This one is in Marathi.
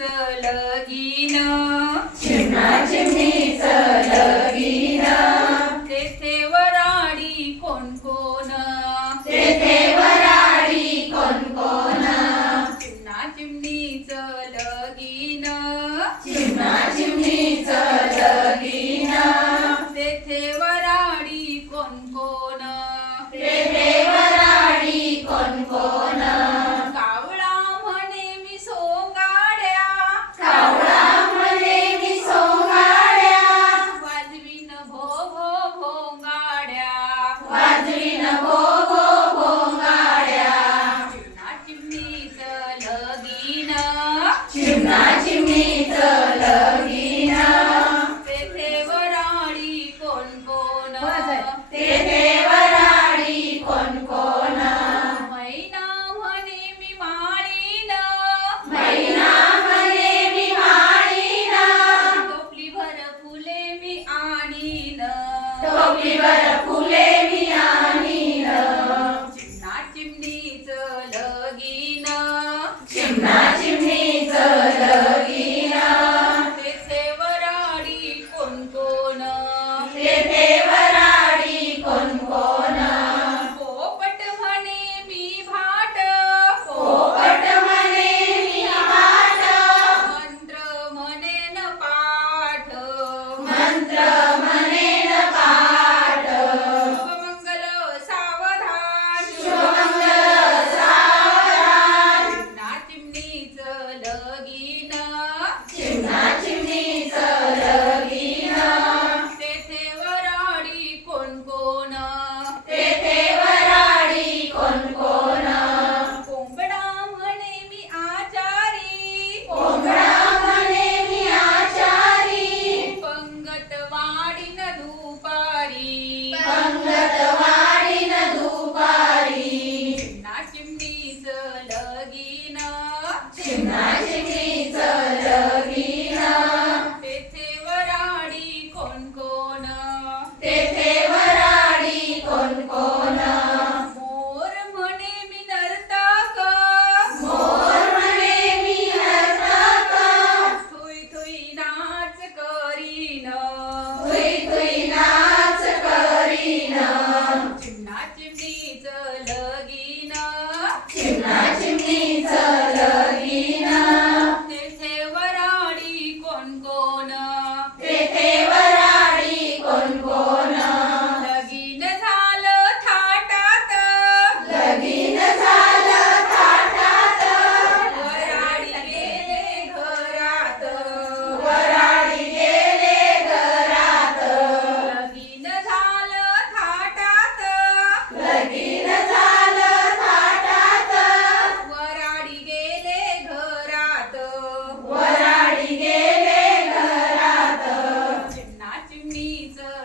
लगीन चिमणा चिमणीचं लगीन तेथे वराडी कोण कोण तेथे वराडी कोण कोण चिमणा चिमणीचं लगीन चिमणा चिमणीचं लगीन तेथे वराडी कोण कोण तेथे वराडी कोण कोण कावळा म्हणे मी सोंगाड्या कावळा म्हणे मी सोंगाड्या वाजवीन भो भो भोंगाड्या वाजवीन भो भो भोंगाड्या चिमणा चिमणीचं लगीन चिमणा चिमणीचं लगीन तेथे वराडी कोण कोण तेथे वराडी कोण कोण मैना म्हणे मी माळीन मैना म्हणे मी माळीन टोपलीभर फुले मी आणीन टोपलीवर फुले मी आणीन चिमणा चिमणीचं लगीन चिमणा चिमणीचं लगीन तेथे वराडी कोण कोण तेथे वराडी कोण कोण पोपट म्हणे मी भाट पोपट म्हणे मी भाट मंत्र म्हणेन पाठ मंत्र म्हणेन पाठ शुभमंगल सावधान शुभमंगल सावधान चिमणा चिमणीचं लगीन चिमणा चिमणीचं लगीन तेथे वराडी कोण कोण तेथे वराडी कोण कोण कोंबडा म्हणे मी आचारी कोंबडा म्हणे मी आचारी पंगत वाढीन दुपारी पंगत वाढीन दुपारी चिमणा चिमणीचं लगीन चिमणा चिमणीचं लगीन तेथे वराडी कोण कोण तेथे वराडी कोण कोण मोर म्हणे मी नर्तक मोर म्हणे मी नर्तक थुई थुई नाच करीन तुई तुई नाच करीन चिमणा चिमणीचं लगीन चिमणा चिमणीचं लगीन तेथे वराडी कोण कोण तेथे वराडी कोण कोण लगीन झालं थाटात लगीन झालं थाटात वराडी गेले घरात वराडी गेले घरात लगीन झालं थाटात लगीन झालं थाटात वराडी गेले घरात वराडी गेले घरात चिमणा चिमणीचं